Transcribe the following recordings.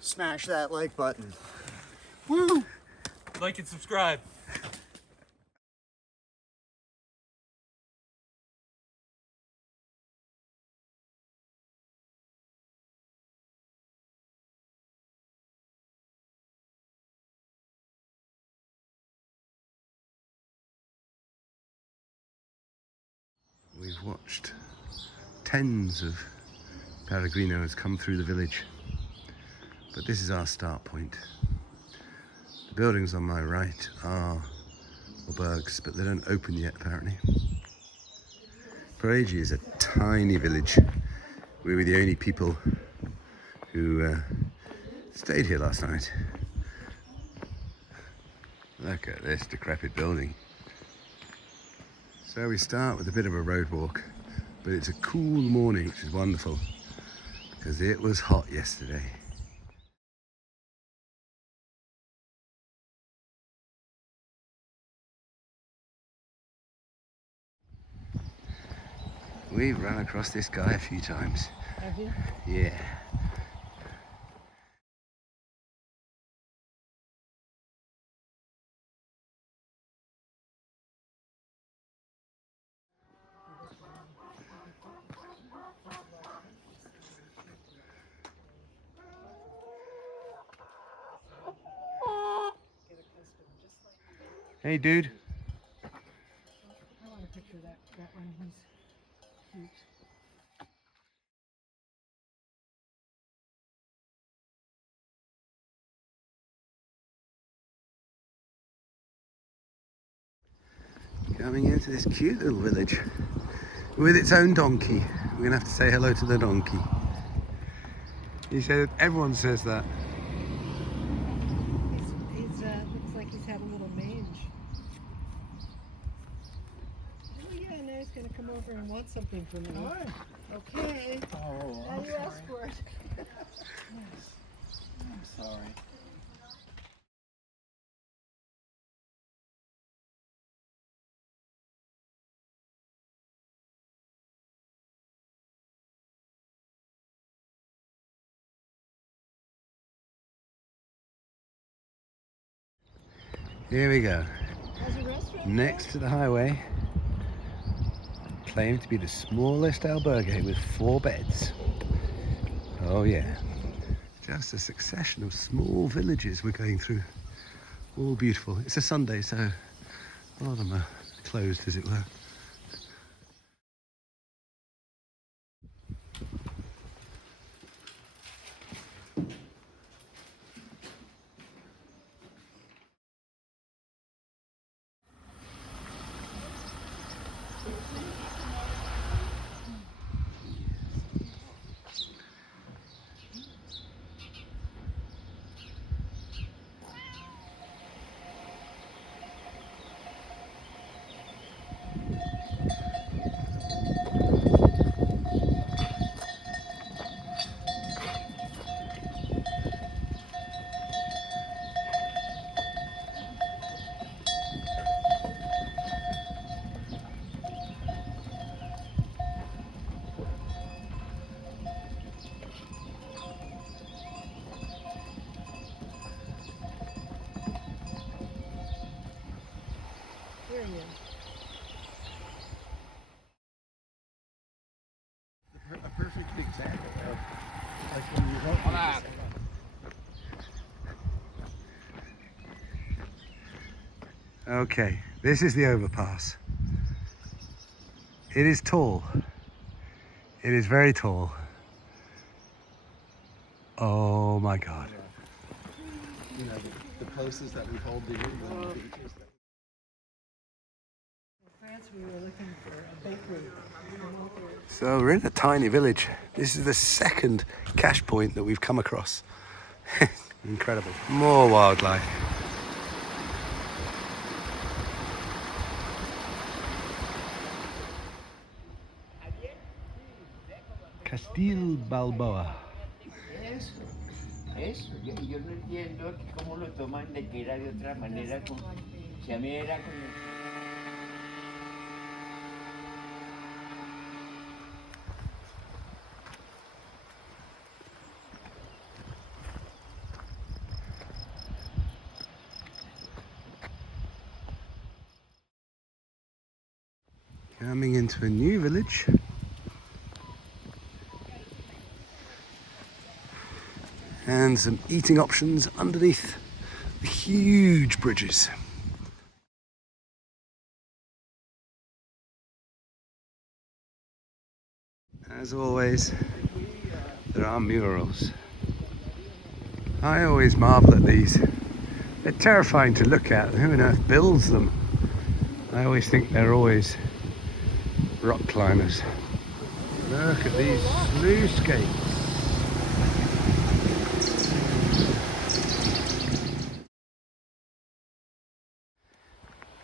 Smash that like button. Woo! Like and subscribe. We've watched tens of peregrinos come through the village, but this is our start point. The buildings on my right are albergues, but they don't open yet apparently. Pereje is a tiny village. We were the only people who stayed here last night. Look at this decrepit building. So we start with a bit of a road walk, but it's a cool morning, which is wonderful, because it was hot yesterday. We've run across this guy a few times. Have you? Yeah. Hey, dude. I want to picture that one. He's cute. Coming into this cute little village with its own donkey. We're gonna have to say hello to the donkey. He said, everyone says that. He's looks like he's had a little mange. Oh yeah, now he's gonna come over and want something from me. Alright. Okay. Oh, Now you ask for it. I'm sorry. Here we go. There's a restaurant Next to the highway, claimed to be the smallest albergue with 4 beds. Oh yeah. Just a succession of small villages we're going through. All beautiful. It's a Sunday, so a lot of them are closed, as it were. There he is. A perfect example of like when you don't want to Okay, this is the overpass. It is tall. It is very tall. Oh my God. you know, the places that we hold the beaches. In France, we were looking for a bakery. So we're in a tiny village. This is the second cash point that we've come across. Incredible. More wildlife. Castil Balboa. Eso, yo no entiendo cómo lo toman de que era de otra manera, si a mí era como... Coming into a new village. And some eating options underneath the huge bridges. As always, there are murals. I always marvel at these. They're terrifying to look at. Who on earth builds them? I always think they're always rock climbers. Look at these sluice gates.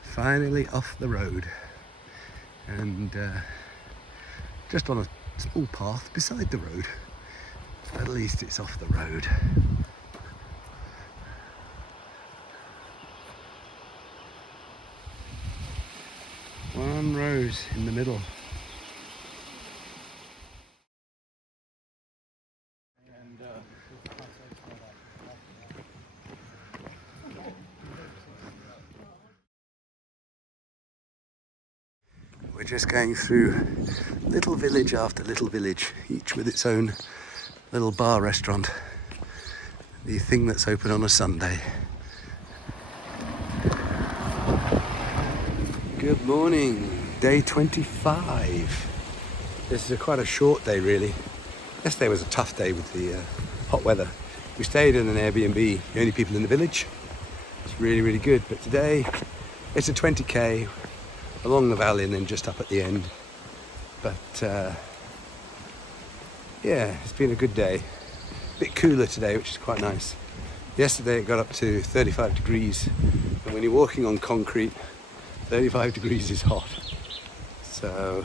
Finally off the road, and just on a small path beside the road. At least it's off the road. One rose in the middle. We're just going through little village after little village, each with its own little bar restaurant. The thing that's open on a Sunday. Good morning, day 25. This is quite a short day really. Yesterday was a tough day with the hot weather. We stayed in an Airbnb, the only people in the village. It's really, really good, but today it's a 20k along the valley and then just up at the end. But yeah, it's been a good day. A bit cooler today, which is quite nice. Yesterday it got up to 35 degrees, and when you're walking on concrete, 35 degrees is hot. So,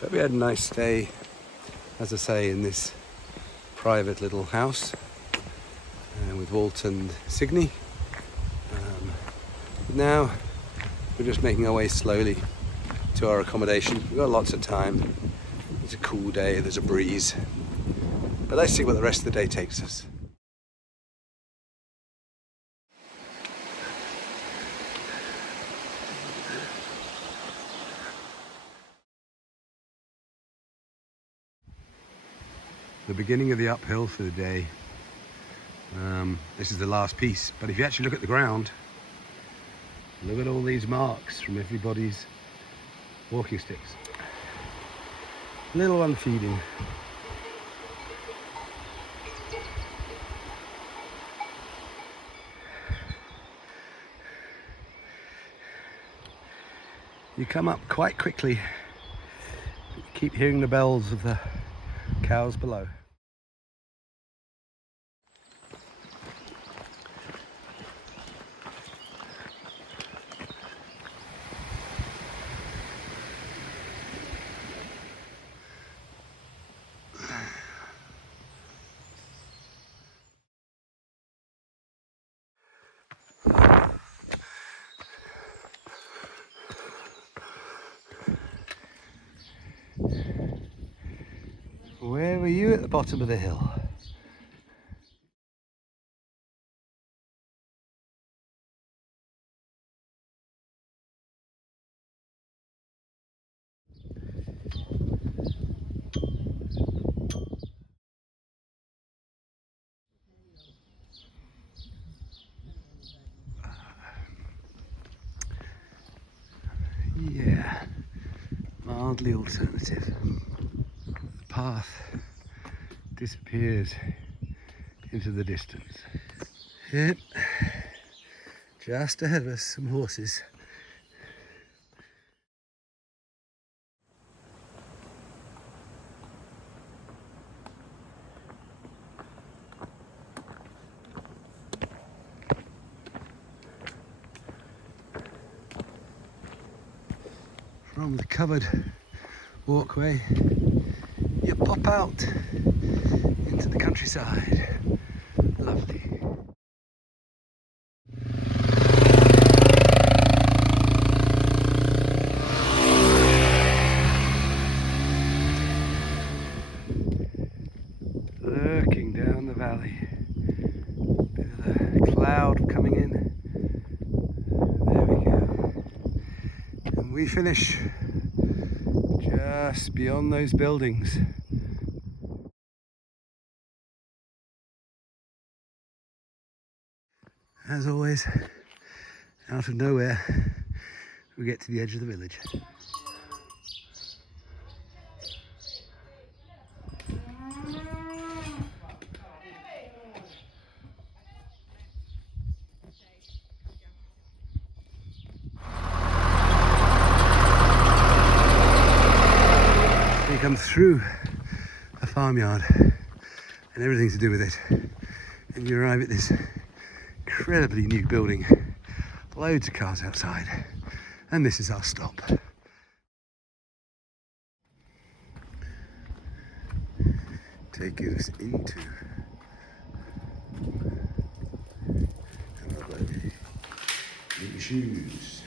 but we had a nice stay, as I say, in this private little house with Walt and Signe. Now we're just making our way slowly to our accommodation. We've got lots of time. It's a cool day, there's a breeze. But let's see what the rest of the day takes us. The beginning of the uphill for the day. This is the last piece, but if you actually look at the ground, look at all these marks from everybody's walking sticks. Little one feeding. You come up quite quickly, but you keep hearing the bells of the cows below. Where were you at the bottom of the hill? Yeah, mildly alternative. The path disappears into the distance. Yep, just ahead of us, some horses. From the covered walkway, you pop out into the countryside. Lovely. Lurking down the valley. Bit of the cloud coming in. There we go. And we finish Just beyond those buildings. As always, out of nowhere, we get to the edge of the village. You come through a farmyard and everything to do with it, and you arrive at this incredibly new building, loads of cars outside, and this is our stop. Taking us into Albergue. Get your shoes,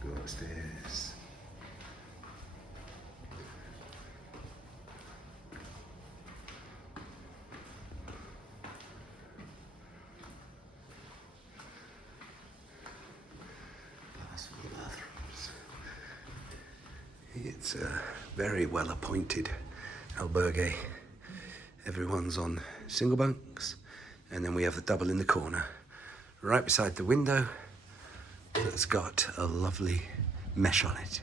go upstairs. Bathrooms. It's a very well appointed albergue. Everyone's on single bunks, and then we have the double in the corner, right beside the window that's got a lovely mesh on it.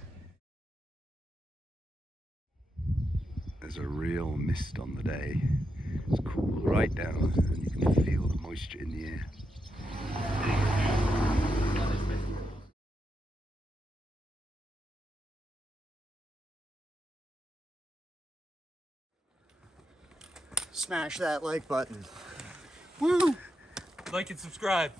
There's a real mist on the day. It's cool right down, and you can feel the moisture in the air. Smash that like button. Woo! Like and subscribe.